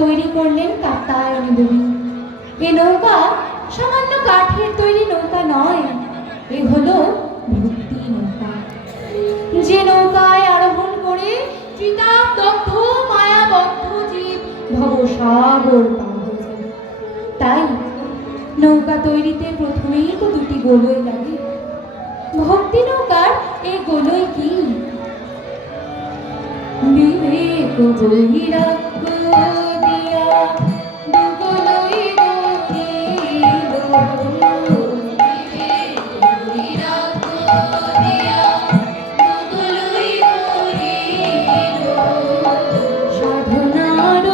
তৈরি করলেন কাত্যায়নী দেবী। এ নৌকা সামান্য কাঠের তৈরি নৌকা নয়, এ হলো ভক্তি নৌকা, যে নৌকায় আরোহণ করে চিতাপ দগ্ধ মায়াবদ্ধ জীব ভবসাগর পার হয়ে যাবে। তাই নৌকা তৈরিতে প্রথমেই তো দুটি গোলই লাগে। ভক্তি নৌকার এই গোলই কি? বিবেক বৈরাগ্য দিয়া দুগোলই গড়িল, বিবেক বৈরাগ্য দিয়া দুগোলই গড়িল, সাধনার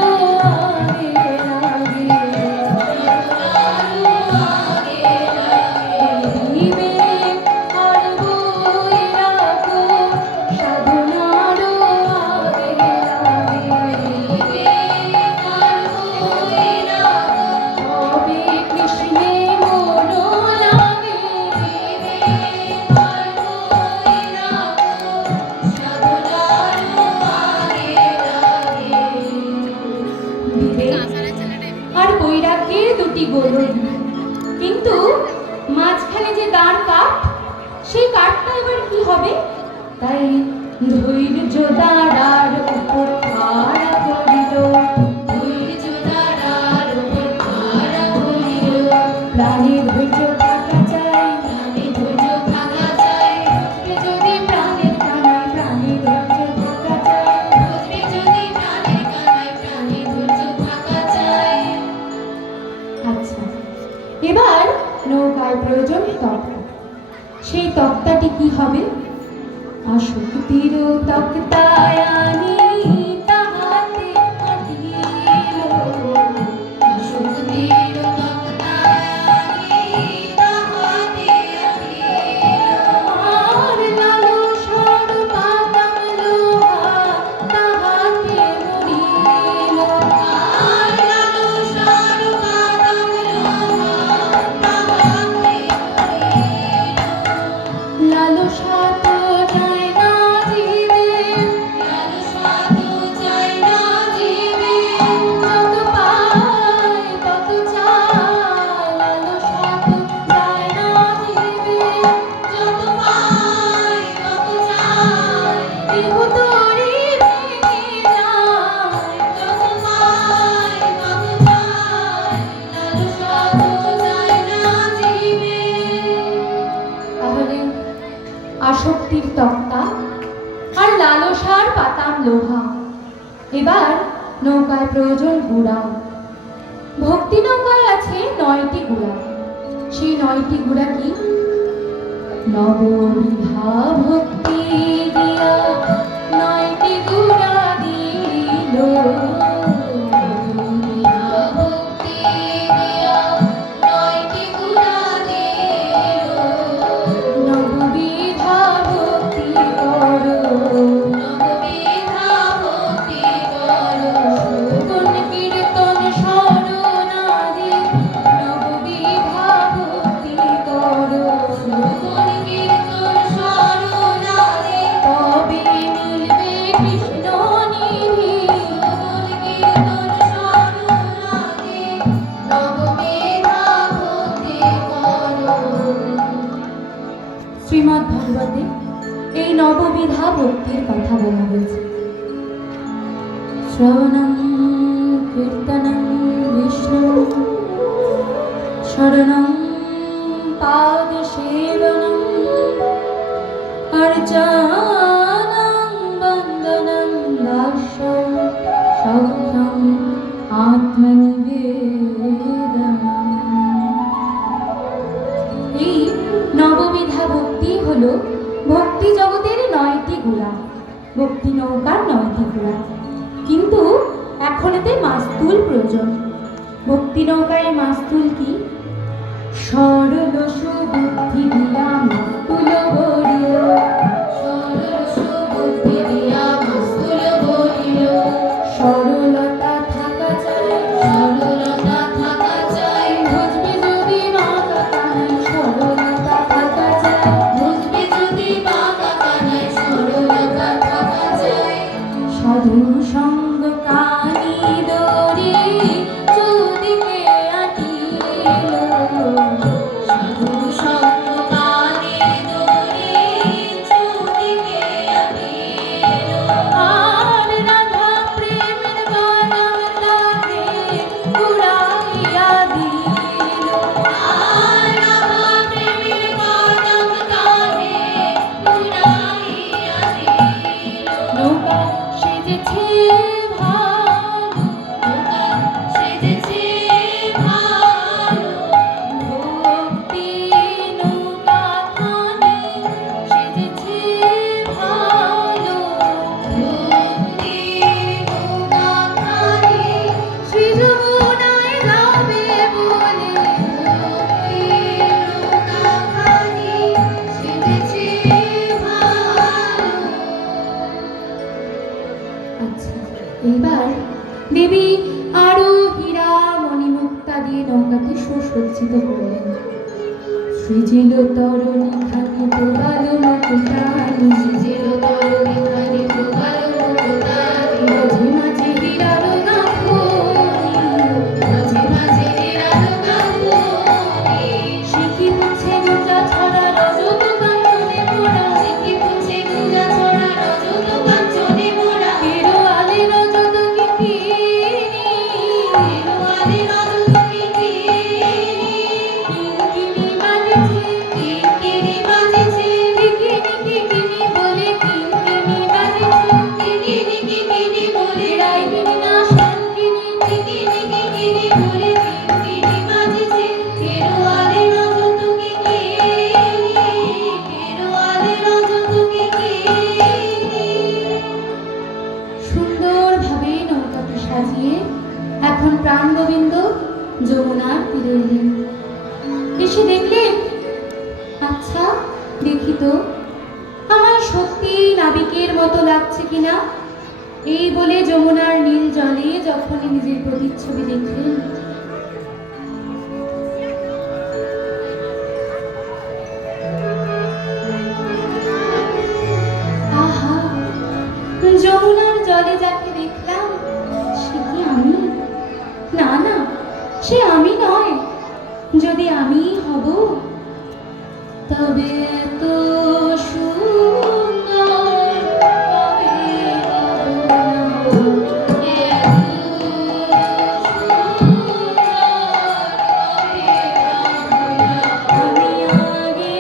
আগে লাগে, বিবেক আর বৈরাগ্য সাধনার আগে লাগে, বিবেক আর বৈরাগ্য তবে কৃষ্ণে মন লাগে, বিবেক আর বৈরাগ্য সাধনার আগে লাগে। বিবেক আর বৈরাগ্যের দুটি গোলই, কিন্তু মাঝখানে যে দাঁড় কাঠ, সেই কাঠটা এবার কি হবে? তাই ধৈর্য দাঁড়ার উপর খাড়া করিল, ধৈর্য দাঁড়ার উপর খাড়া করিল, প্রাণে ধৈর্য থাকা চাই, প্রাণে ধৈর্য থাকা চাই, বুঝবে যদি প্রাণের কানায় প্রাণে ধৈর্য থাকা চাই, বুঝবে যদি প্রাণের কানায় প্রাণে ধৈর্য থাকা চাই। আচ্ছা, এবার নৌকার প্রয়োজন তক্তা। সেই তক্তাটি কি হবে? আসক্তির তক্তায় আনি তাহাতে আটিল, আসক্তির তক্তায় আনি তাহাতে আটিল, আর লালসার পাতাম লোহা তাহাতে মরিল, আর লালসার পাতাম লোহা তাহাতে মরিল, লালসা তো যায় না জীবে, লালসা তো যায় না জীবে, যত পায় তত চায়, লালসা তো যায় না জীবে, যত পায় তত চায়, দেহ তরি ভেঙে যায়, যত পায় তত চায়, লালসা তো যায় না জীবে। তাহলে আসক্তির তক্তা আর লালসার পাতাম লোহা। এবার নৌকার প্রয়োজন গুড়া। ভক্তি নৌকায় আছে 9টি গুড়া। সেই 9টি গুড়া কি? নববিধা ভক্তি দিয়া 9টি গুড়া দিল, নববিধা ভক্তি দিয়া 9টি গুড়া দিল, নববিধা ভক্তি করো, নববিধা ভক্তি করো, শ্রবণ কীর্তন শরণাদি, নববিধা ভক্তি করো, শ্রবণ কীর্তন শরণাদি, তবে মিলবে কৃষ্ণ নিধি, শ্রবণ কীর্তন শরণাদি, নববিধা ভক্তি করো। শ্রীমদ্ ভাগবতে এই নববিধা ভক্তির কথা বলা হয়েছে। শ্রবণং কীর্তনং বিষ্ণু, শরণং পাদসেবনং, অর্চনং বন্দনং দাস্যং, সখ্যং আত্মনিবেদনম। এই নববিধা ভক্তি হলো ভক্তি জগতের 9টি গুড়া, ভক্তি নৌকার 9টি গুড়া। কিন্তু এখন এতে মাস্তুল প্রয়োজন। ভক্তি নৌকায় মাস্তুল কি? সরল সুবুদ্ধি দিয়া মাস্তুল গড়িল, সরল সুবুদ্ধি দিয়া মাস্তুল গড়িল, সরলতা থাকা চাই, সরলতা থাকা চাই, বুঝবে যদি বাঁকা কানায় সরলতা থাকা চাই, বুঝবে যদি বাঁকা কানায় সরলতা থাকা চাই, সাধু সঙ্গ কানি দরে এবার দেবী আরো হীরা মণিমুক্তা দিয়ে নৌকাকে সুসজ্জিত করলেন। সৃজিল তরণী খানি প্রবাল মুকুটানি, সৃজিল তরণী খানি প্রবাল মুকুটানি, মাঝে মাঝে হীরার গাঁথনি, মাঝে মাঝে হীরার গাঁথনি। সে কি বুঝে গুঞ্জা ছড়া রজত কাঞ্চনে মোড়া, সে কি বুঝে গুঞ্জা ছড়া রজত কাঞ্চনে মোড়া। হেরোয়ালে রজত কিঙ্কিণী, হেরোয়ালে রজত কিঙ্কিণী। কিঙ্কিণী বাজেছে, কিঙ্কিণী বাজেছে, কিঙ্কিণী কিঙ্কিণী বলে কিঙ্কিণী বাজেছে, কিঙ্কিণী কিঙ্কিণী বলে রাইগিনী না শান্তিনী, কিঙ্কিণী কিঙ্কিণী বলে কিঙ্কিণী বাজেছে। হেরোয়ালে রজত কিঙ্কিণী, হেরোয়ালে রজত কিঙ্কিণী। সুন্দরভাবে নৌকাকে সাজিয়ে এখন প্রাণগোবিন্দ যমুনার তীরে এলেন। এসে দেখলেন, আচ্ছা দেখি তো আমার সত্যি নাবিকের মতো লাগছে কিনা। এই বলে যমুনার নীল জলে যখনই নিজের প্রতিচ্ছবি দেখলেন, আহা, যমুনার জলে যাকে দেখলাম সে কি আমি? না না, সে আমি নয়। যদি আমি হব তবে তো সুন্দর তবে হব না। আমি আগে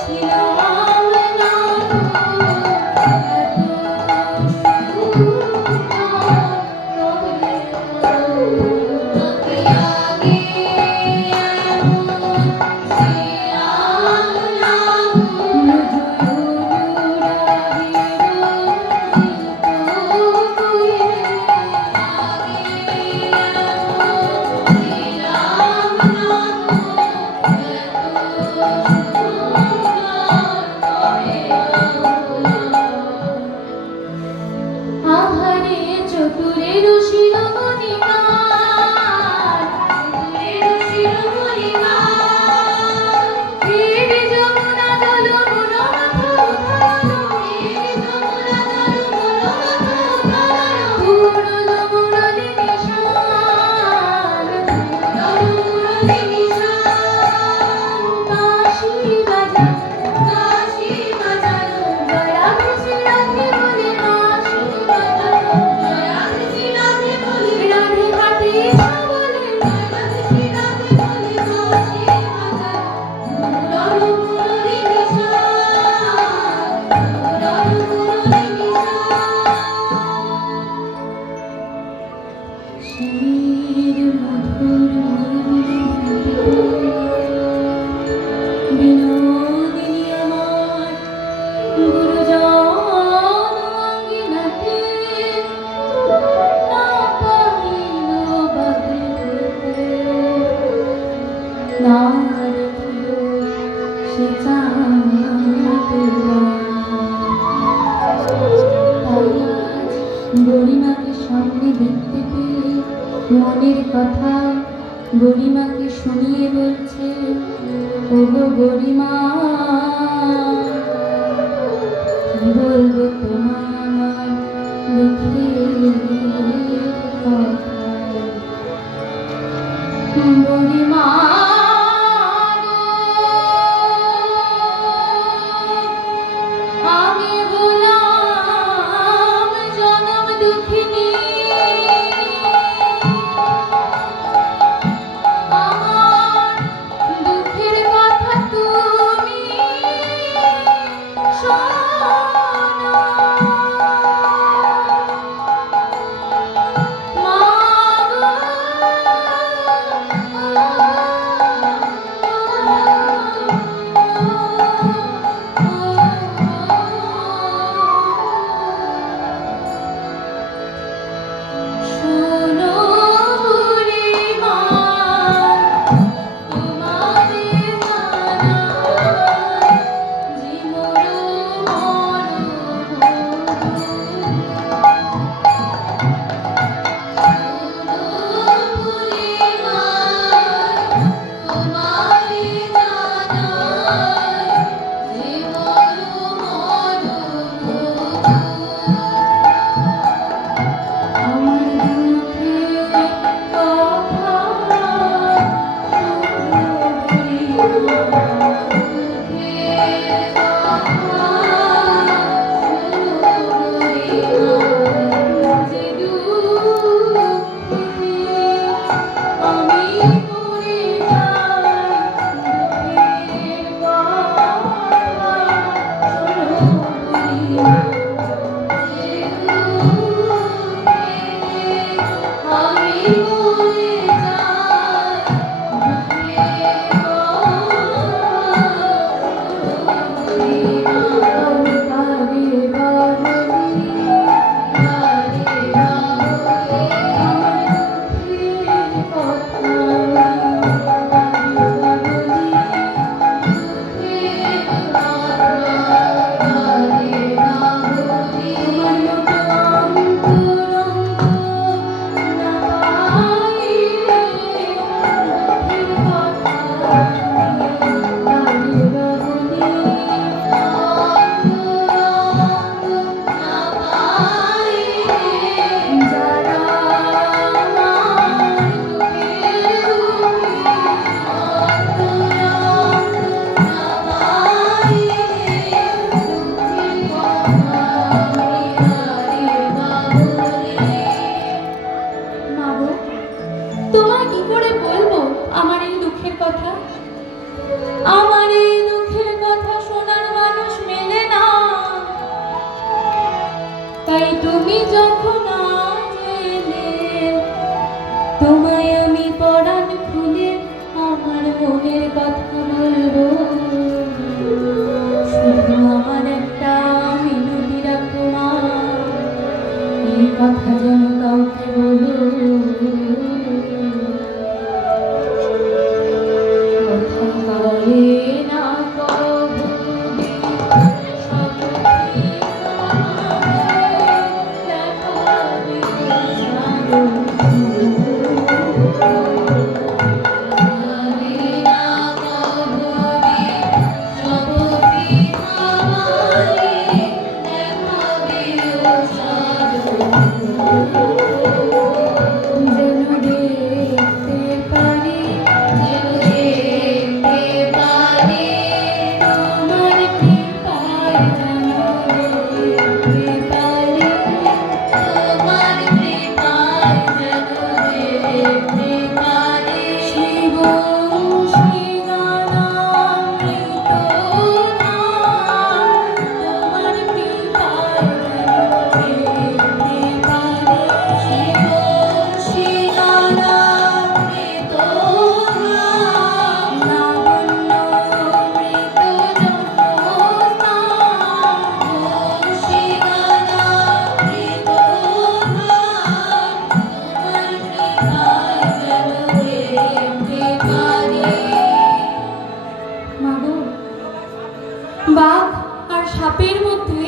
ছিলাম না আহারে চতুরের শিরোমণিমার, চতুরের শিরোমণিমার। ফের যমুনা জল মনোরথ উদ্ধারণ, ফের যমুনা জল মনোরথ উদ্ধারণ। পূর্ণ মুরলী নিশান, পূর্ণ মুরলী নিশান। কাশী বাজার, কাশী বাজার, দয়া খুশি রাখে বলে কাশী বাজার, দয়া খুশি রাখে বলে রাধে ঘাটে বলে, দয়া খুশি রাখে বলে কাশী বাজার। পূর্ণ মুরলী নিশান, পূর্ণ মুরলী নিশান। শির মধুর বিনোদিনী আমার গুরুজন অঙ্গিনাতে, না পাহিল বাহিতে, না দেখিল সে চাঁদ। তাই আজ গরিমাকে সামনে দেখতে পেয়ে মনের কথা গরিমাকে শুনিয়ে বলছে, ওগো গরিমা, কি বলবো তোমায় আমার দুঃখের কথা। গরিমা আমি হলাম জনম দুঃখিনী, আমার দুঃখের কথা তুমি তাই তুমি যখন এলে তোমায় আমি পরাণ খুলে আমার মনের কথা বলবো। শুধু আমার একটা মিনতি রাখো মা, এই কথা যেন কাউকে বলো। কথা বলে না কবু বাঘ আর সাপের মধ্যে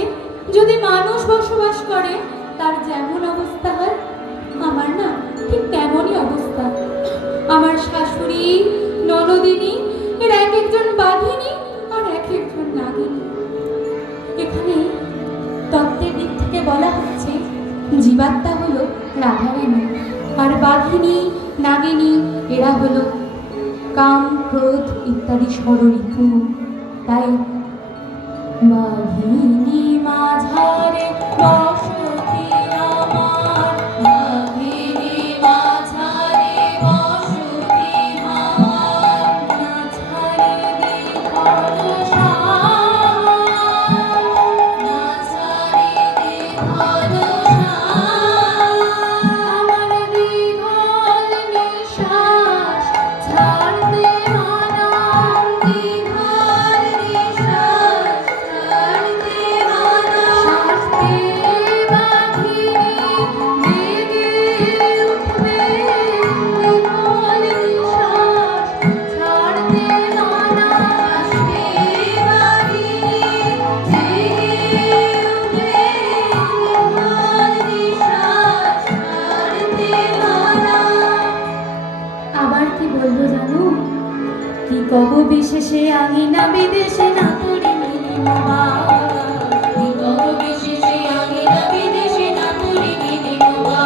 যদি মানুষ বসবাস করে তার যেমন অবস্থা হয়, আমার না ঠিক তেমনই অবস্থা। আমার শাশুড়ি, ননদিনী এর এক একজন বাঘিনী আর এক একজন নাগিনী। এখানে তত্ত্বের দিক থেকে বলা হচ্ছে জীবাত্মা হলো রাধারানী, আর বাঘিনী নাগিনী এরা হলো কাম, ক্রোধ ইত্যাদি ষড়ঋতু। তাই বাঘিনী মাঝারে বসতি আমার, বাঘিনী মাঝারে বসতি আমার, মাঝারে দীঘল শ্বাস, মাঝারে দীঘল শ্বাস, আমার দীঘল নিঃশ্বাস ছাড়তে মানা, দীঘল নিঃশ্বাস ছাড়তে মানা, শাস্তি বাঘিনী জেগে উঠবে, দীঘল নিঃশ্বাস ছাড়তে মানা, শাস্তি বাঘিনী জেগে উঠবে, দীঘল নিঃশ্বাস ছাড়তে মানা। আবার কি বলবো জানো? কি কব বিশেষে আঙিনা বিদেশে না তোরে মিলি বাবা, কি কব বিশেষে আঙিনা বিদেশে না তোরে মিলি বাবা।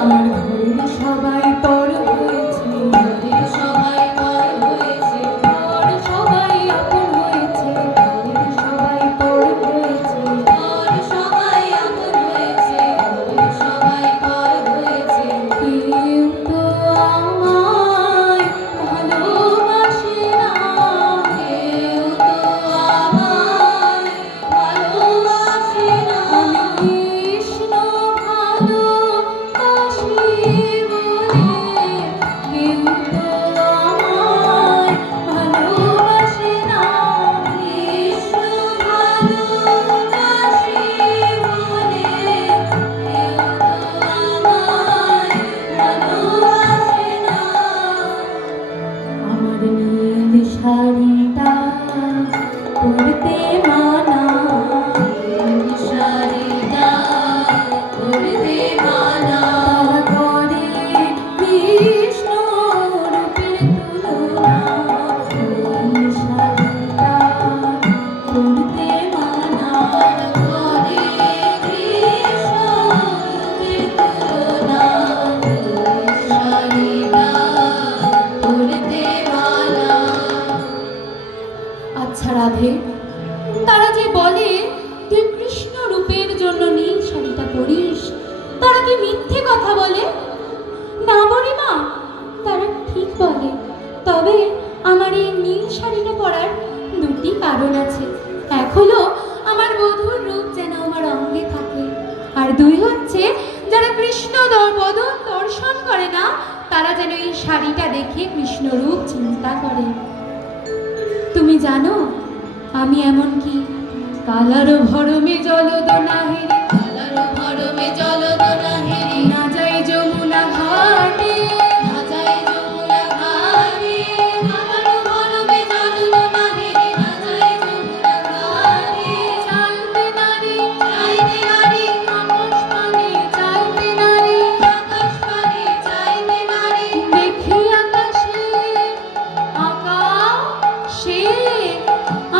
আমার ঘরের সবাই পর হয়েছে, ঘরের সবাই পর হয়েছে, ঘর সবাই আপন হয়েছে, ঘরের সবাই পর হয়েছে, ঘর সবাই আপন হয়েছে, ঘরের সবাই পর হয়েছে। কেউ তো আমায় ভালোবাসে না, কেউ তো আমায় ভালোবাসে না। আমি কৃষ্ণ ভালোবাসি বলে কেউ তো আমায় ভালোবাসে না, কৃষ্ণ ভালোবাসি বলে কেউ তো আমায় ভালোবাসে না। আমার নীল শাড়িটা পরতে মানা, নীল শাড়িটা পরতে মানা, করে কৃষ্ণ রূপের তুলনা, নীল শাড়িটা পরতে মানা, করে কৃষ্ণ রূপের তুলনা, নীল শাড়িটা পরতে মানা। আচ্ছা রাধে, তারা যে বলে তুই কৃষ্ণ রূপের জন্য নীল শাড়িটা পরিস, তারা কি মিথ্যে কথা বলে? না বলে মা, তারা ঠিক বলে। তবে আমার এই নীল শাড়িটা পরার দুটি কারণ আছে। এক হলো আমার বধূর রূপ যেন আমার অঙ্গে থাকে, আর দেখে কৃষ্ণরূপ চিন্তা করে। তুমি জানো আমি এমন কি কালার ভরমে জলদ নাহেরি, কালার ভরমে জলদ নাহেরি, না যাই যমুনা ঘাটে, না যাই যমুনা ঘাটে, কালার ভরমে জলদ নাহেরি, না যাই যমুনা ঘাটে, চাইতে নারী চাইতে নারী আকাশ পানে, চাইতে নারী আকাশ পানে, চাইতে নারী দেখি আকাশে আকাশে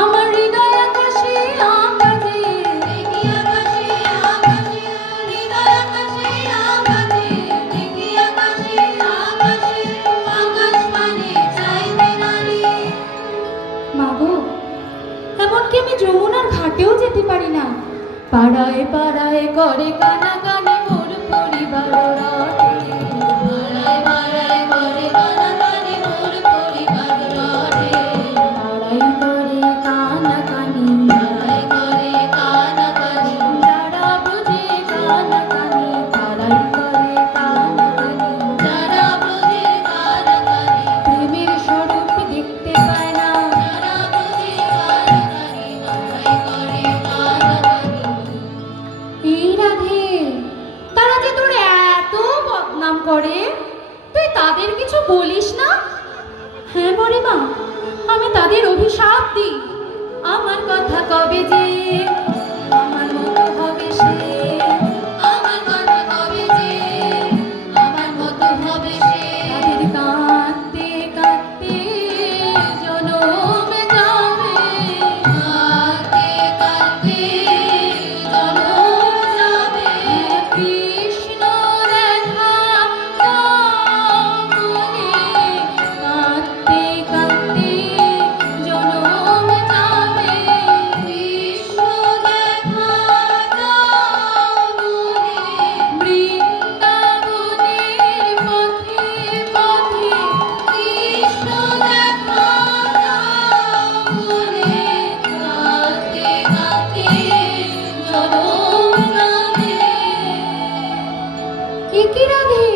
আমার হৃদয় আকাশে আকাশে, দেখি আকাশে আকাশে হৃদয় আকাশে আকাশে, দেখি আকাশে আকাশে আকাশ পানে, চাইতে নারী। মাগো, এমনকি আমি যমুনার ঘাটেও যেতে পারি না। পাড়ায় পাড়ায় করে কানাকানি মোর পরিবার রটে, পাড়ায় পাড়ায় করে কানাকানি মোর পরিবার রটে, পাড়ায় করে কানাকানি, পাড়ায় করে কানাকানি, যারা বুঝে কানাকানি, তারাই করে কানাকানি, যারা বুঝে কানাকানি, প্রেমের স্বরূপ দেখতে পায় না, যারা বুঝে কানাকানি, তারাই করে কানাকানি। এই রাধে, তারা যে তোর এত বদনাম করে, তুই তাদের কিছু বলিস না? হ্যাঁ বড়িমা, আমি তাদের অভিশাপ দিই। আমার কথা কবে যে আমার মতো হবে সে, আমার কথা কবে যে আমার মতো হবে সে, তাদের কাঁদতে কাঁদতে জনম যাবে, কাঁদতে কাঁদতে জনম যাবে, কৃষ্ণ দেখা দাও বলে, কাঁদতে কাঁদতে জনম যাবে, কৃষ্ণ দেখা দাও বলে, বৃন্দাবনের পথে পথে কৃষ্ণ দেখা দাও বলে, কাঁদতে কাঁদতে জনম যাবে। এ কি রাধে,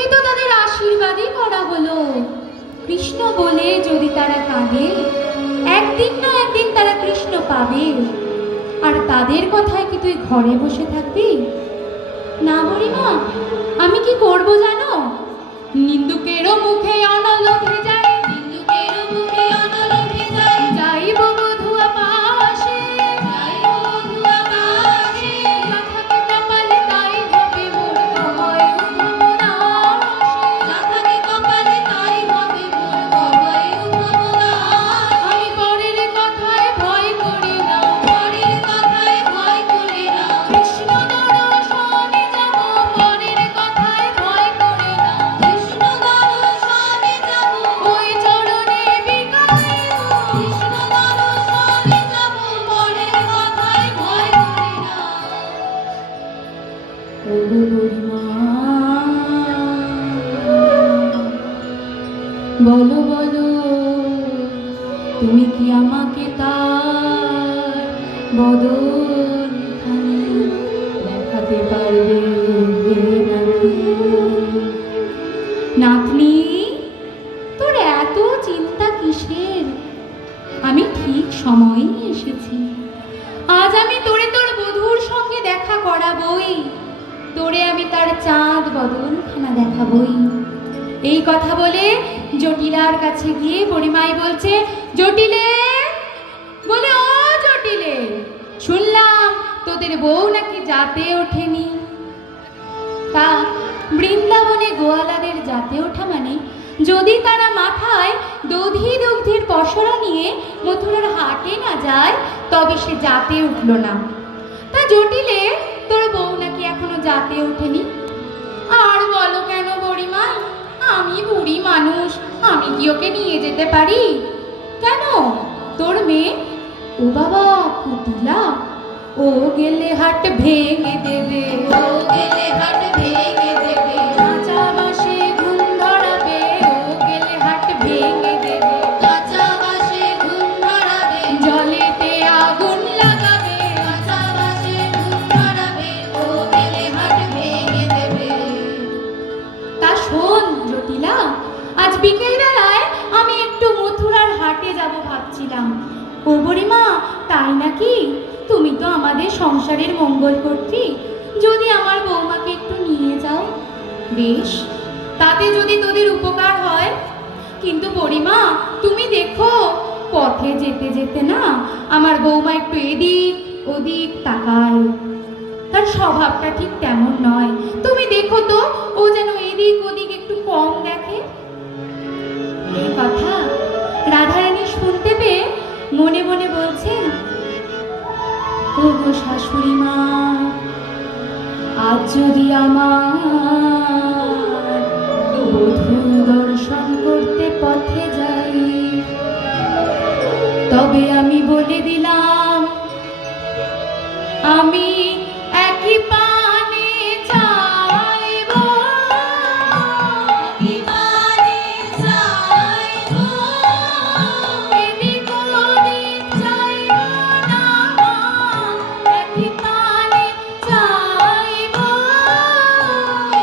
এ তো তাদের আশীর্বাদই করা হলো। কৃষ্ণ বলে যদি তারা কাঁদে, একদিন না একদিন তারা কৃষ্ণ পাবে। আর তাদের কথায় কি তুই ঘরে বসে থাকবি? না বড়িমা, আমি কি করব জানো? নিন্দুকেরও মুখে অনলভে যাই, নিন্দুকেরও মুখে অনলভে যাই, যাইব বধুয়া পাশে, যাইব বধুয়া পাশে, যাথাকে কপালে তাই হবে মোর ভয় উপমনাশে, যাথাকে কপালে তাই হবে মোর ভয় উপমনাশে। আমি পরের কথায় ভয় করি না, পরের কথায় ভয় করি না, কৃষ্ণ দর্শনে যাব, পরের কথায় ভয় করি না, কৃষ্ণ দর্শনে যাব, ওই চরণে বিকাইব, কৃষ্ণ দর্শনে যাব, পরের কথায় ভয় করি না। ও বুড়িমা, বলো বলো, তুমি কি আমাকে তার বদনখানি দেখাতে পারবে নাকি? নাতনি, তোর এত চিন্তা কিসের? আমি ঠিক সময়ে এসেছি। আজ আমি তোরে তোর বধূর সঙ্গে দেখা করাবই, তোরে আমি তার চাঁদ বদনখানা দেখাবই। এই কথা বলে জটিলার কাছে গিয়ে পরিমাই বলছে, জটিলে বলে, ও জটিলে, শুনলাম তোদের বউ নাকি জাতে ওঠেনি। তা বৃন্দাবনে গোয়ালাদের জাতে ওঠা মানে যদি তারা মাথায় দধি দুগ্ধের পসরা নিয়ে মথুরার হাটে না যায়, তবে সে জাতে উঠল না। তা জটিলে, তোর বউ নাকি এখনো জাতে ওঠেনি। আর বলো কেন বড়িমা, আমি বুড়ি মানুষ, আমি কি ওকে নিয়ে যেতে পারি? কেন, তোর মেয়ে? ও বাবা কুটিলা, ও গেলে হাট ভেঙে দেবে, ও গেলে হাট ভেঙে দেবে, কাঁচা বাঁশে ঘুম ধরাবে, ও গেলে হাট ভেঙে দেবে, কাঁচা বাঁশে ঘুম ধরাবে, জলেতে আগুন লাগাবে, কাঁচা বাঁশে ঘুম ধরাবে, ও গেলে হাট ভেঙে দেবে। তা শোন জটিলা, আজ তুমি তো আমাদের সংসারের মঙ্গল কর্ত্রী, যদি আমার বৌমাকে একটু নিয়ে যাও। বেশ, তাতে যদি তোদের উপকার হয়। কিন্তু বুড়িমা, তুমি দেখো, পথে যেতে যেতে না আমার বৌমা একটু এদিক ওদিক তাকায়। তার স্বভাবটা ঠিক তেমন নয়। তুমি দেখো তো, ও যেন এদিক ওদিক একটু কম দেখে। এই কথা রাধারানী শুনতে পেয়ে মনে মনে বলছেন, ও গো শাশুড়ি মা, আজ যদি আমার বধূ দর্শন করতে পথে যাই, তবে আমি বলে দিলাম, আমি একই পানে চাইব, একই পানে চাইব, এদিক ওদিক চাইব না, একই পানে চাইব,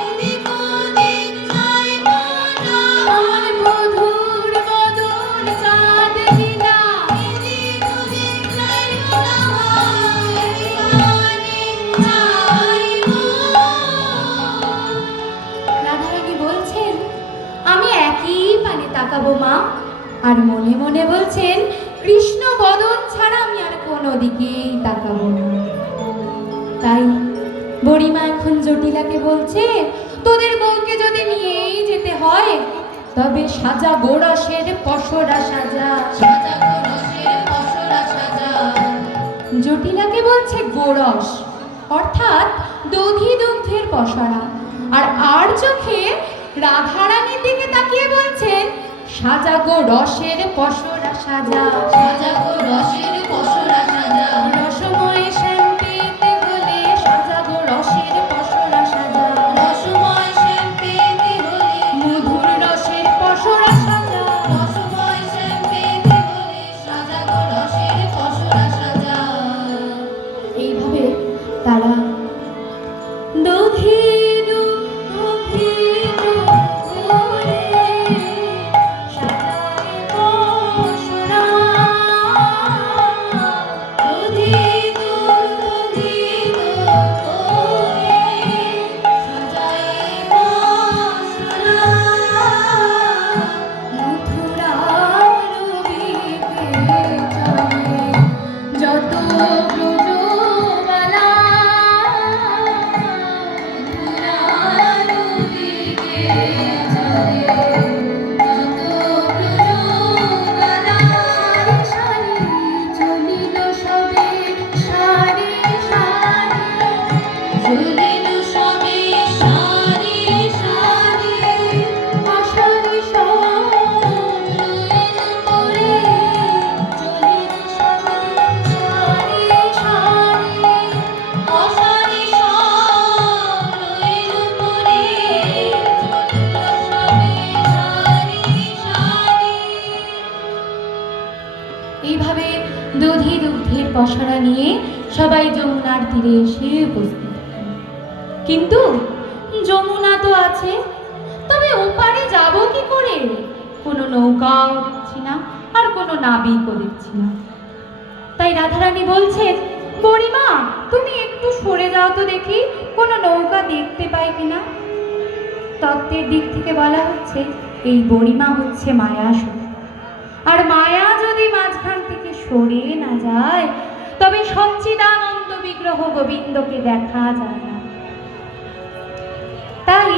এদিক ওদিক চাইব না। আমার বধূর বদন চাঁদ দিলা, এদিক ওদিক চাইব না, একই পানে চাইব। রাধারানী বলছেন, আমি একই পানে তাকাবো মা। আর মনে মনে বলছেন, কৃষ্ণ বদন ছাড়া আমি আর কোনো দিকেই তাকাবো না। তাই বুড়িমা এখন জটিলাকে বলছে, তোদের বউকে যদি নিয়েই যেতে হয়, তবে সাজা গোরসের পসরা সাজা, সাজা গোরসের পসরা সাজা। জটিলাকে বলছে গোরস, অর্থাৎ দধি দুগ্ধের পসরা। আর চোখে রাধারানীর দিকে তাকিয়ে বলছেন, সাজা গোরসের পসরা সাজা, সাজা গোরসের পসরা সাজা। রসময় শ্যাম পেতে হলে সাজা গোরসের পসরা সাজা, রসময় শ্যাম পেতে হলে মধুর রসের পসরা সাজা, রসময় শ্যাম পেতে হলে সাজা গোরসের পসরা সাজা। এইভাবে তারা দধিনু দধিনু করে সাজায় পসরা, দধিনু দধিনু করে সাজায় পসরা, মথুরার রবিকে চলে যত ব্রজবালা, মথুরার রবিকে চলে যত ব্রজবালা। সারি চলিল সবে সারি সারি, চলিল সবে সারি সারি, আষাঢ়ি সরয়ের পরে চলিল সবে সারি সারি, আষাঢ়ি সরয়ের পরে চলিল সবে সারি সারি। এইভাবে দধি দুগ্ধের পসরা নিয়ে সবাই যমুনার তীরে এসে উপস্থিত হলেন। কিন্তু যমুনা তো আছে, তবে ওপারে যাব কি করে? কোনো নৌকাও দেখছি না, আর কোনো নাবিকও দেখছি না। তাই রাধারানী বলছেন, বুড়িমা, তুমি একটু সরে যাও তো দেখি, কোনো নৌকা দেখতে পাই কিনা। তত্ত্বের দিক থেকে বলা হচ্ছে, এই বুড়িমা হচ্ছে মায়াসুর। আর মায়া যদি মাঝখান থেকে সরে না যায়, তবে সচ্চিদানন্দ বিগ্রহ গোবিন্দকে দেখা যায় না। তাই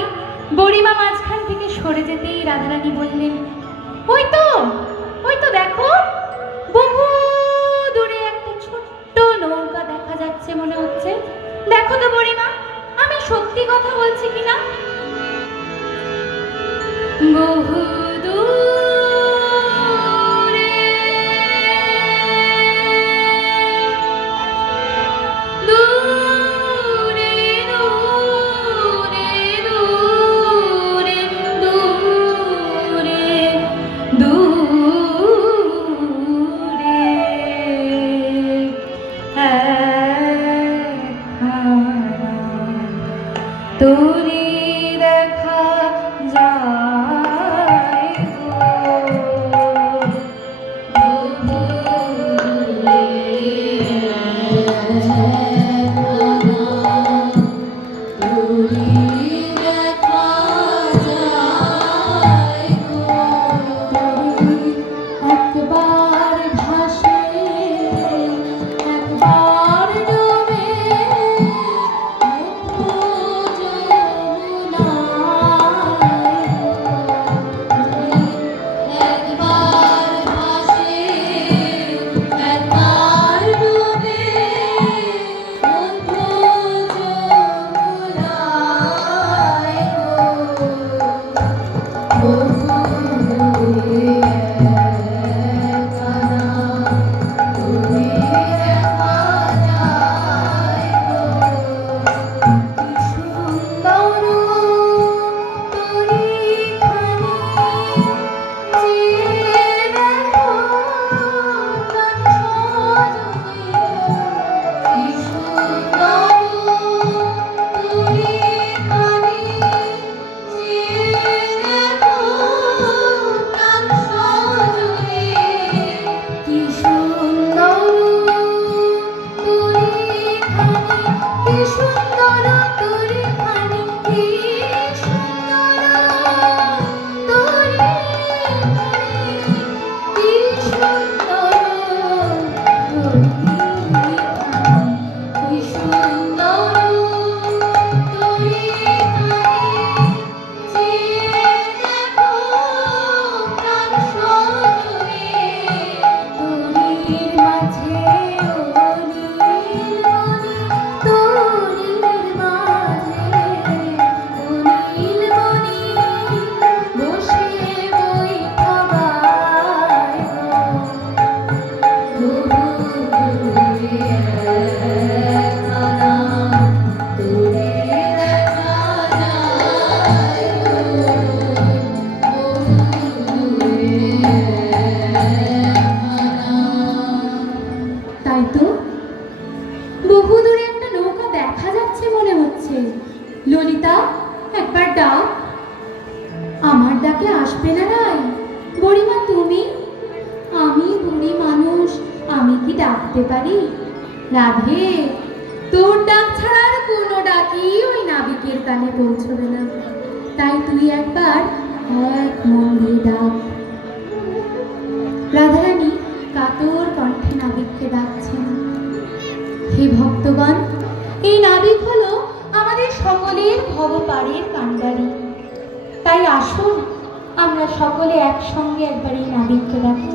বুড়িমা মাঝখান থেকে সরে যেতেই রাধারানী বললেন, ওই তো দেখো, বহু দূরে একটা ছোট্ট নৌকা দেখা যাচ্ছে মনে হচ্ছে। দেখো তো বুড়িমা, আমি সত্যি কথা বলছি কিনা। বহু দূরে দূরে দূরে দূরে দূরে তোরে দেখা যায় গো। একবার ভাসে একবার ডোবে একবার ভাসে একবার ডোবে তাই তো বহুদূরে একটা নৌকা দেখা যাচ্ছে মনে হচ্ছে। ললিতা, একবার ডাক। আমার ডাকে আসবে না রাই? বুড়িমা তুমি? আমি বুড়ি মানুষ, আমি কি ডাকতে পারি? রাধে, তোর ডাক ছাড়া আর কোনো ডাকই ওই নাবিকের কানে পৌঁছবে না। তাই তুই একবার এক মন দিয়ে ডাক। রাধারানী কাতর কণ্ঠে নাবিককে ডাকছেন। হে ভক্তগণ, এই নাবিক হলো আমাদের সকলের ভবপারের কাণ্ডারী। তাই আসুন আমরা সকলে একসঙ্গে একবার এই নাবিককে ডাকি।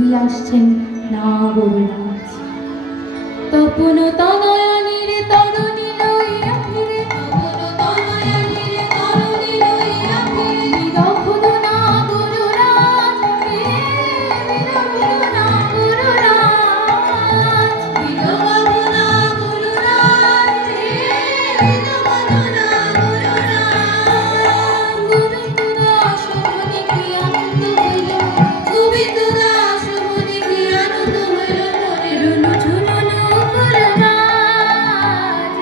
এগিয়ে আসছেন নাগরাজ। তপন তনয়ানীর তরুণী লইয়া ফিরে, তপন তনয়ানীর তরুণী লইয়া ফিরে, বিদগ্ধ নাগরাজ রে, বিদগ্ধ নাগরাজ, বিদগ্ধ নাগরাজ রে, বিদগ্ধ নাগরাজ। গোবিন্দ দাস মনে কি আনন্দ হইল, গোবিন্দ দাস মনে কি আনন্দ হইল, মনে রুনু ঝুনুনু পুররাজ,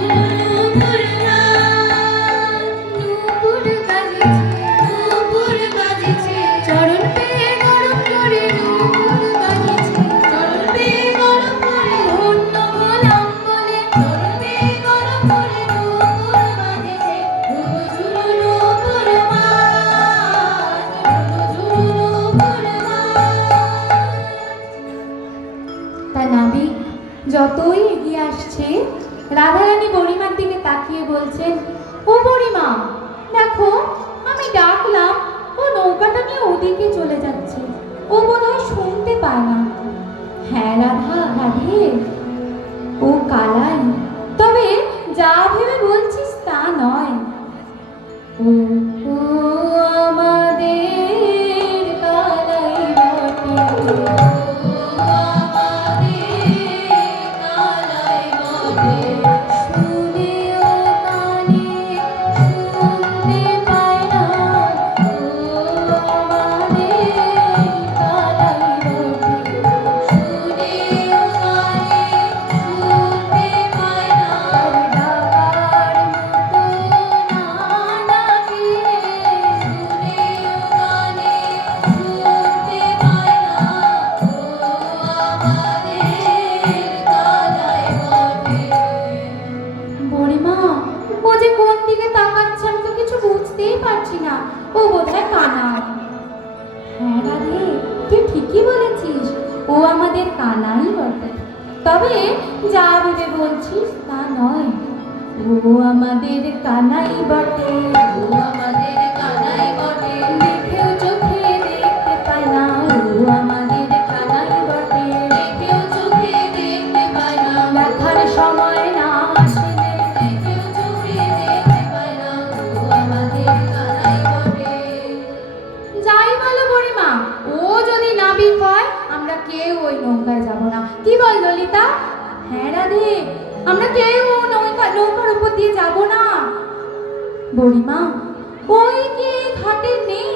রুনু পুররাজ। নূপুর বাজিছে, নূপুর বাজিছে, চরণ পেয়ে গরম করে নূপুর বাজিছে, চরণ পেয়ে গরম করে ধন্য হলাম বলে, চরণ পেয়ে গরম করে নূপুর বাজিছে, রুনু ঝুনুনু পুররাজ, রুনু ঝুনুনু পুররাজ। তা নাবিক যতই এগিয়ে আসছে, রাধারানী বুড়িমার দিকে তাকিয়ে বলছেন, ও বুড়িমা, দেখো আমি ডাকলাম, ও নৌকাটা নিয়ে ওদিকে চলে যাচ্ছে, ও বোধহয় শুনতে পায় না। হ্যাঁ রাধা, রাধে, ও কালাই, তবে যা ভেবে বলছিস তা নয়। ও ও আমাদের কালাই বটে, শুনেও কানে শুনতে পায় না, ও আমাদের কালাই বটে, শুনেও কানে শুনতে পায় না, ডাকার মতো না ডাকে, শুনেও কানে শুনতে পায় না, ও আমাদের কালাই বটে। বুড়িমা, ও যে কোন দিকে তাকাচ্ছে আমি তো কিছু বুঝতেই পারছি না, ও বোধহয় কানাই। হ্যাঁ রাধে, তুই ঠিকই বলেছিস, ও আমাদের কানাই বটে, তবে যা ভেবে বলছিস তা নয়। ও আমাদের কানাই বটে, ও আমাদের কানাই বটে, দেখেও চোখে দেখতে পায় না, ও আমাদের কানাই বটে, দেখেও চোখে দেখতে পায় না, দেখার সময় না আসলে, দেখেও চোখে দেখতে পায় না, ও আমাদের কানাই বটে। যাই বলো বুড়িমা, ও যদি নাবিক হয় আমরা কেউ ওই নৌকায় যাব না, কি বল ললিতা? হ্যাঁ রাধে, আমরা কেউ নৌকার উপর দিয়ে যাব না। বুড়িমা, ওই কি এই ঘাটে নেই?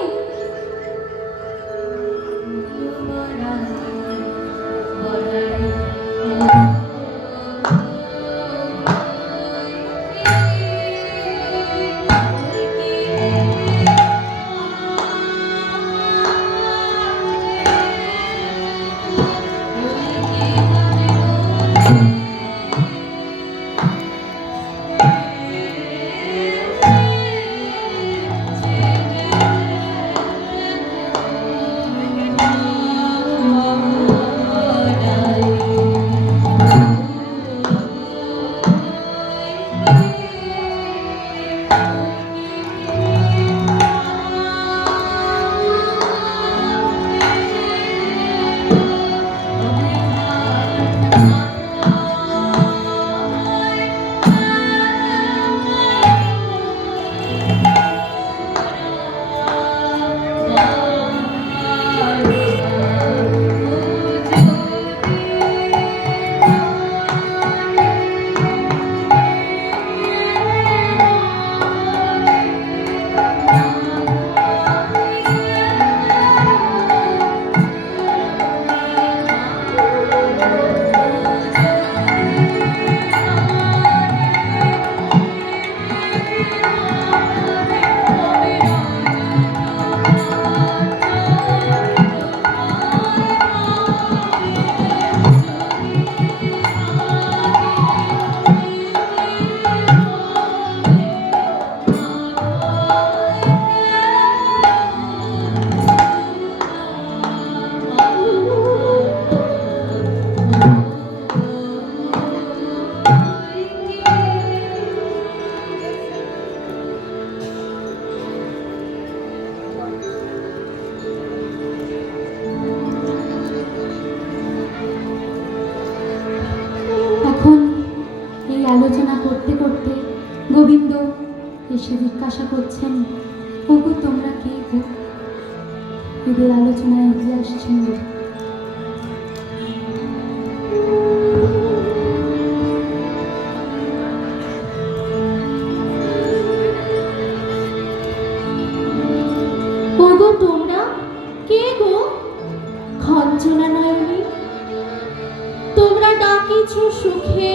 আলোচনা করতে করতে গোবিন্দ এসে জিজ্ঞাসা করছেন, ওগো তোমরা কে গো? এদের আলোচনায় এগিয়ে আসছেন। ওগো তোমরা কে গো? খঞ্চনা নয়নি, তোমরা ডাকিছ সুখে,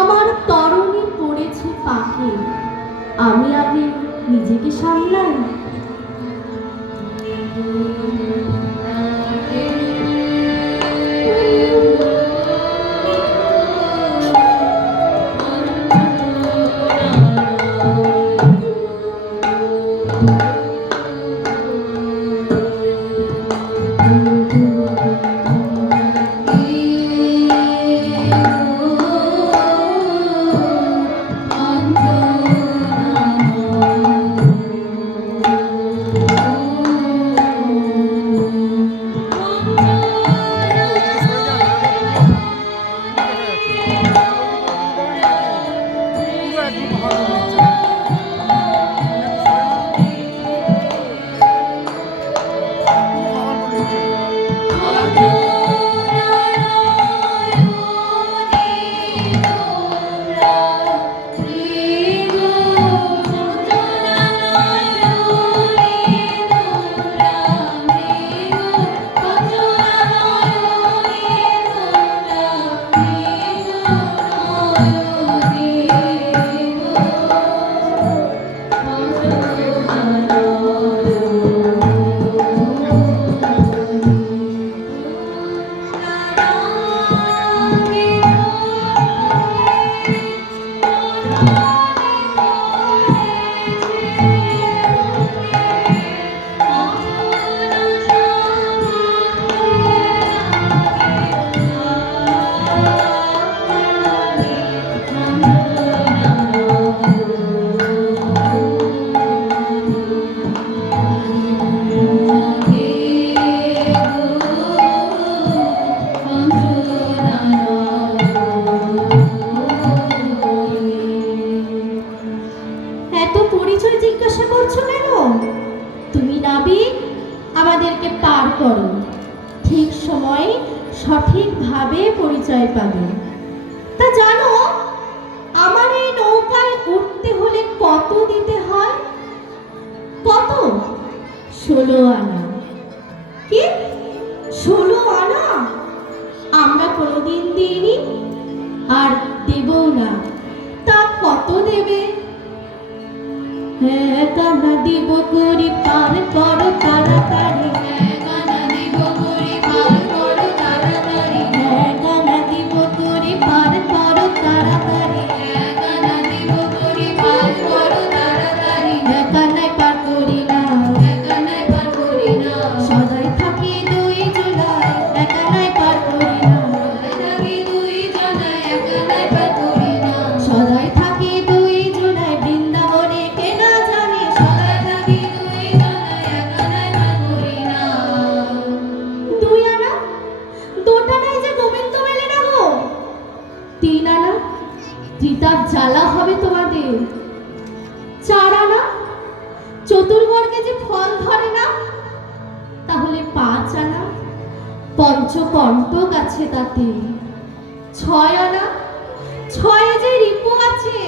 আমার তরণী পড়েছে পাকে, আমি আগে নিজেকে সামলাই। সঠিকভাবে পরিচয় পাবে। তা জানো আমার এই নৌকায় উঠতে হলে কত দিতে হয়? কত? 16 আনা। কি 16 আনা? আমরা কোনোদিন দিইনি আর দেবও না। তা কত দেবে? হ্যাঁ কানা দিব করি পার করো তাড়াতাড়ি, হ্যাঁ কানা দিব করি পার করো তাড়াতাড়ি, হ্যাঁ কানা দিব করি পার করো তাড়াতাড়ি, হ্যাঁ কানা দিব করি পার করো তাড়াতাড়ি, হ্যাঁ কানাই পার করি না, হ্যাঁ কানাই পার করি না, সদাই থাকি দুই জনায় একানাই পার করি না, সদাই থাকি দুই জনায় একানাই পার করি না, সদাই থাকি দুই জনায় বৃন্দাবনে কে না জানে, সদাই থাকি দুই জনায় একানাই পার করি না। 2 আনা? 2 টানায় যে গোবিন্দ মেলে না গো। 3 আনা? ত্রিতাপ জ্বালা হবে তোমাদের। 4 আনা? চতুর্বর্গে যে ফল ধরে না। তাহলে 5 আনা? পঞ্চকণ্টক আছে তাতে। 6 আনা? 6 যে রিপু আছে।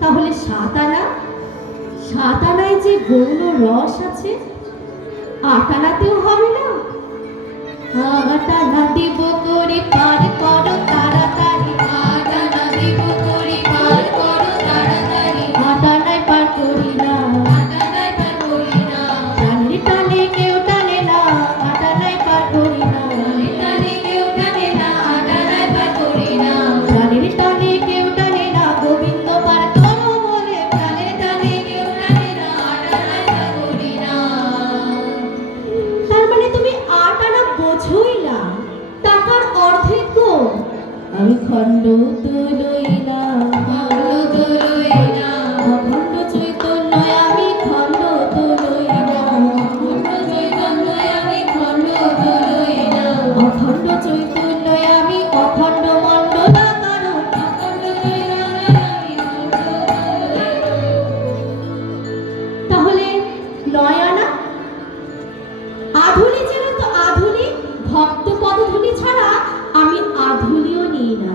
তাহলে 7 আনা? 7 আনায় যে গৌণ রস আছে। 8 আনাতেও হবে না। 8 আনা দিব করে পার করো তাড়াতাড়ি, 8 আনা দিব করে পার করো তাড়াতাড়ি, 8 আনায় পার করি না, 8 আনায় পার করি না, টানে টানে কেউ টানে না, 8 আনায় পার করি না, টানে টানে কেউ টানে না, 8 আনায় পার করি না, টানে টানে কেউ টানে না, গোবিন্দ পার করো বলে, টানে টানে কেউ টানে না, 8 আনায় পার করি না। তার মানে তুমি 8 আনা বোঝোই না, টাকার অর্ধেক গো। আমি খণ্ড তুলই না, খণ্ড তুলই না, অখণ্ড চৈতন্য আমি খণ্ড তুলই না, অখণ্ড চৈতন্য আমি খণ্ড তুলই না, অখণ্ড চৈতন্য আমি অখণ্ড মণ্ডলা কারণ, অখণ্ড না।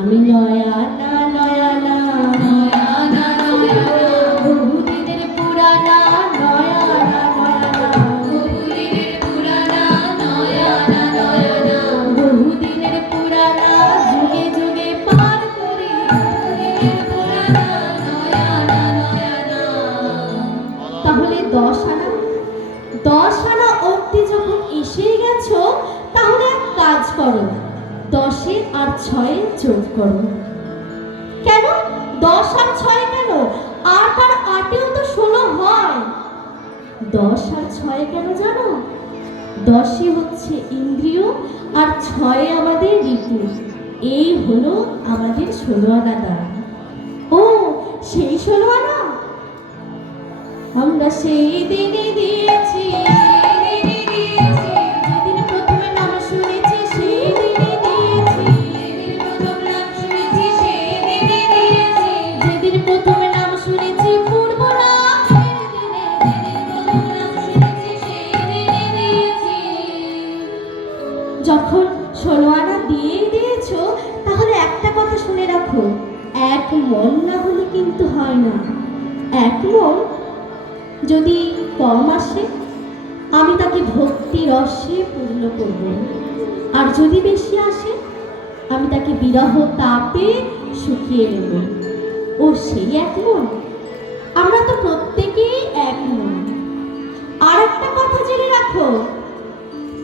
আমি নয়ানা নয়ানা নয়ানা নয়ানা বহুদিনের পুরানা নয়ানা নয়ানা বহুদিনের পুরানা নয়ানা নয়ানা বহুদিনের পুরানা যুগে যুগে পার করে বহুদিনের পুরানা নয়ানা নয়ানা। তাহলে 10 আনা অবধি যখন এসে গেছো, তাহলে এক কাজ করো, 10 আর 6 যোগ করো। কেন 10 আর 6 কেন? 8 আর 8-এও তো 16 হয়। 10 আর 6 কেন জানো? 10 হচ্ছে ইন্দ্রিয় আর 6 আমাদের ঋতু। এই হলো আমাদের 16 আনা দাম। ও সেই 16 আনা আমরা সেই দিনে দিয়েছি, যেদিন প্রথমে নাম শুনেছি সেই দিনে দিয়েছি, যেদিন প্রথমে নাম শুনেছি পূর্ব রাতের দিনে, যখন 16 আনা দিয়েই দিয়েছো, তাহলে একটা কথা শুনে রাখো, এক মন না হলে কিন্তু হয় না। এক মন যদি কম আসে, আমি তাকে ভক্তি রসে পূর্ণ করব, আর যদি বেশি আসে, আমি তাকে বিরহ তাপে শুকিয়ে নেব। ও সেই এক মন? আমরা তো প্রত্যেকেই এক মন। আর একটা কথা জেনে রাখো,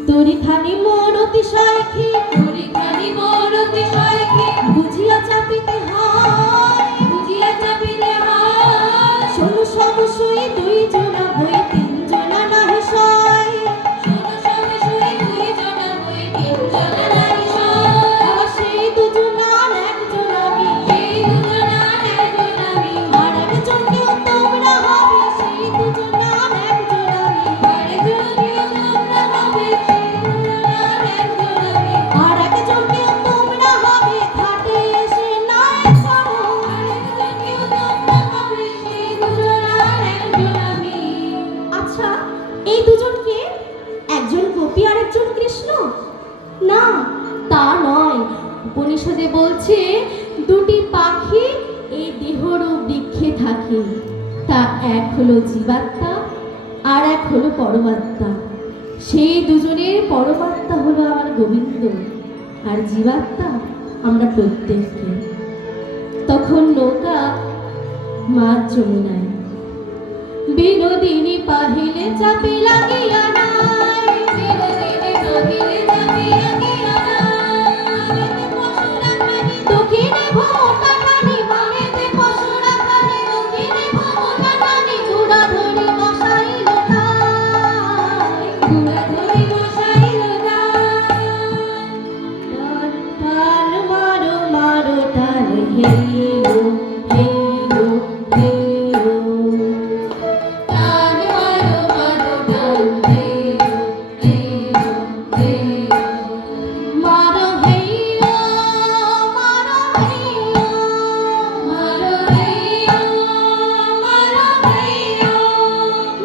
তরিখানি মোর অতিশয়খি, তরিখানি মোর অতিশয়খি, বুঝিয়া চাপিতে হয়, বুঝিয়া চাপিতে হয়, শোনো সমসই 2 জনা বই 3 জনা নাহি সয়, শোনো সমসই 2 জনা বই 3 জনা নাহি সয়, আবার সেই 2 জনার 1 জন আমি, সেই 2 জনার 1 জন আমি, আর একজনকেও তোমরা হবে, সেই 2 জনার 1 জন আমি, আর একজনকেও তোমরা হবে, সেই 2 জনার 1 জন আমি, আর একজনকেও তোমরা হবে, ঘাটে এসে নাই ছাড়ো, আর একজনকেও তোমরা হবে, সেই 2 জনার 1 জন আমি। আচ্ছা, এই দুজনকে? একজন গোপী আর একজন কৃষ্ণ? না, তা নয়। উপনিষদে বলছে, 2টি পাখি এই দেহরূপ বৃক্ষে থাকে, তা এক হলো জীবাত্মা আর এক হলো পরমাত্মা। সেই দুজনের পরমাত্মা হলো আমার গোবিন্দ, আর জীবাত্মা আমরা প্রত্যেককে। তখন নৌকা মাঝ যমুনায়, বিনোদিনী পাহিলে চাপে লাগিয়া নাই, বিনোদিনী পাহিলে চাপে লাগিয়া নাই, দক্ষিণে ভোমটা টানি, বামেতে পশুরা খানি, দক্ষিণে ভোমটা টানি, ঘোড়া ধরি বসাইল ঠাই, ঘোড়া ধরি বসাইল ঠাই, টাল মারো মারো টাল হেইও হেইও হেইও, টাল মারো মারো টাল হেইও হেইও হেইও, মারো হেইও মারো হেইও, মারো হেইও মারো হেইও,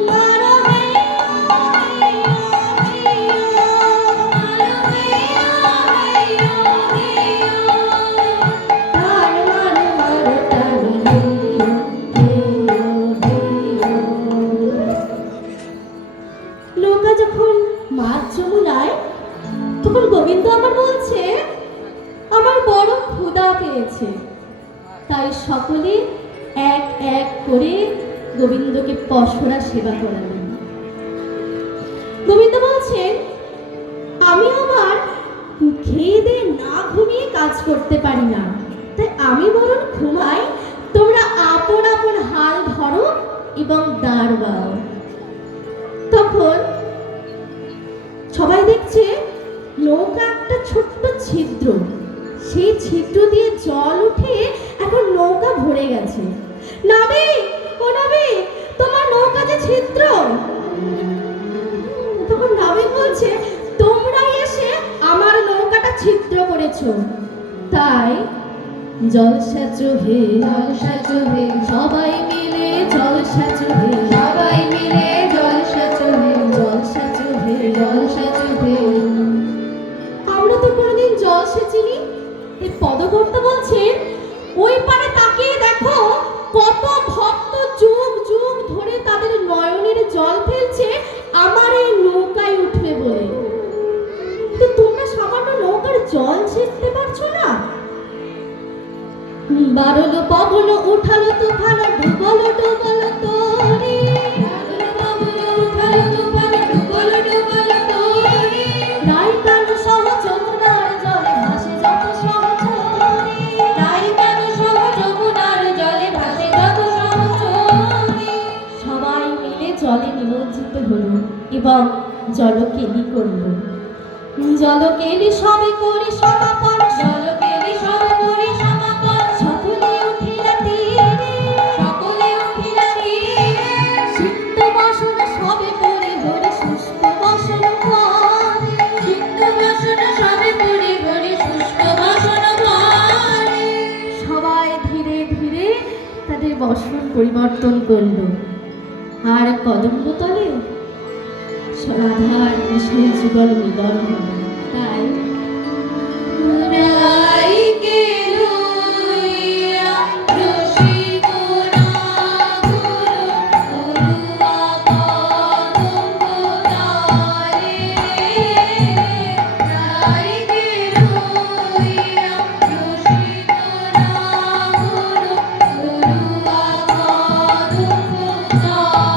মারো হেইও হেইও হেইও, মারো হেইও হেইও হেইও, টাল মারো মারো টাল হেইও হেইও হেইও। নৌকা যখন মাঝ যমুনায়, তখন গোবিন্দ আমার বলছে, আমার বড় ক্ষুধা পেয়েছে। তাই সকলে এক এক করে গোবিন্দকে পসরা সেবা করালেন। গোবিন্দ বলছেন, আমি আবার খেয়ে দিয়ে না ঘুমিয়ে কাজ করতে পারি না, তাই আমি বরং ঘুমাই, তোমরা আপন আপন হাল ধরো এবং দাঁড় বাও। তখন সবাই দেখছে নৌকা একটা ছোট্ট ছিদ্র, সেই ছিদ্র দিয়ে জল উঠে এখন নৌকা ভরে গেছে। নাবিক, ও নাবিক, তোমার নৌকা যে ছিদ্র। তখন নাবিক বলছে, তোমরাই এসে আমার নৌকাটা ছিদ্র করেছো, তাই জলসাচো হে, জলসাচো হে, সবাই মিলে জলসাচো হে, সবাই মিলে জলসাচো হে, জলসাচো হে, জলসাচো হে। আমরা তো কোনোদিন জল সেচিনি, এই পদকর্তা বলছেন, ওই পারে তাকিয়ে দেখো কত ভক্ত যুগ যুগ ধরে তাদের নয়নের জল ফেলছে আমার এই নৌকায় উঠবে বলে। তো তোমরা সামান্য নৌকার জল ছেঁচতে পারছো না? বারলো পবলো উঠালো তুফানো ডুবলো ডুবলো তোরে, বারলো পবলো উঠালো তুফানো ডুবলো ডুবলো তোরে, রাই প্রাণ সহ যমুনার জলে ভাসে যত সহচরে, রাই প্রাণ সহ যমুনার জলে ভাসে যত সহচরে। সবাই মিলে জলে নিমজ্জিত হলো এবং জলকেলি করলো। জলকেলি সবে করে সমাপন, জলকেলি সবে করে সমাপন, সকলে উঠিলা তীরে, সকলে উঠিলা তীরে, সিদ্ধ বাসন সবে করে ভরে শুষ্ক বাসন ভরে, সিদ্ধ বাসন সবে করে ভরে শুষ্ক বাসন ভরে। সবাই ধীরে ধীরে তাদের বসন পরিবর্তন করলো। আর কদম্ব তলে রাধার কৃষ্ণের যুগল মিলন হল। তাই রাইকে লইয়া রসিক নাগুর কদম্ব তলে, রাইকে লইয়া রসিক নাগুর কদম্ব তলে,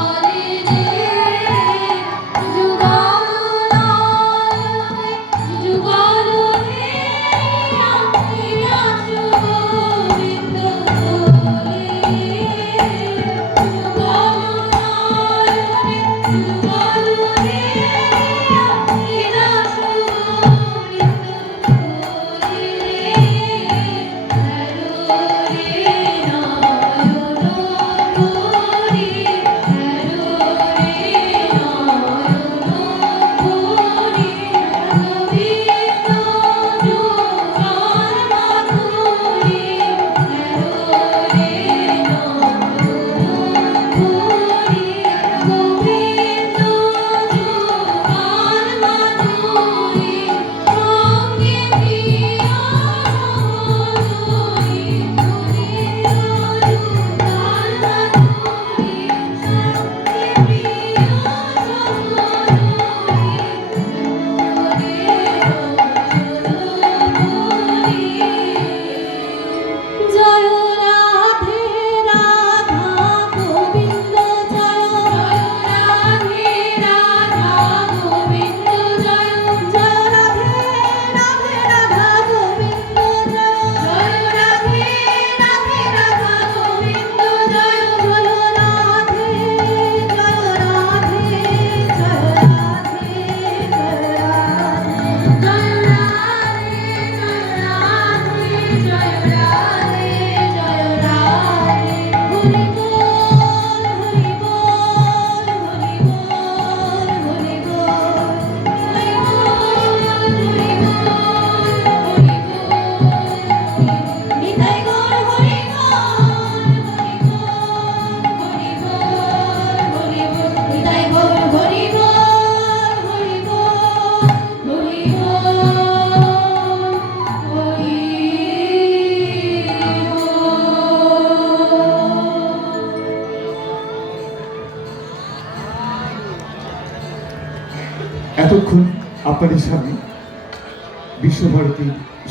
এতক্ষণ আপনাদের সামনে বিশ্বভারতী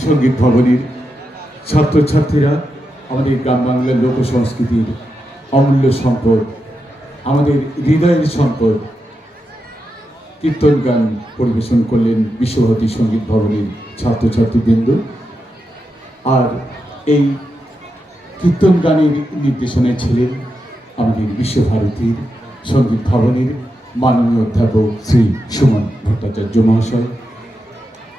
সঙ্গীত ভবনের ছাত্রছাত্রীরা আমাদের গ্রাম বাংলার লোক সংস্কৃতির অমূল্য সম্পদ, আমাদের হৃদয়ের সম্পদ কীর্তন গান পরিবেশন করলেন বিশ্বভারতী সঙ্গীত ভবনের ছাত্রছাত্রীবৃন্দ। আর এই কীর্তন গানের নির্দেশনায় ছিলেন আমাদের বিশ্বভারতীর সঙ্গীত ভবনের মাননীয় অধ্যাপক শ্রী সুমন ভট্টাচার্য মহাশয়।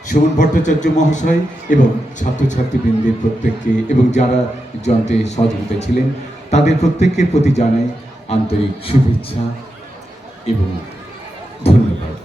সুমন ভট্টাচার্য মহাশয় এবং ছাত্রছাত্রীবৃন্দের প্রত্যেককে এবং যারা যন্ত্রে সহযোগিতা ছিলেন তাদের প্রত্যেকের প্রতি জানাই আন্তরিক শুভেচ্ছা এবং ধন্যবাদ।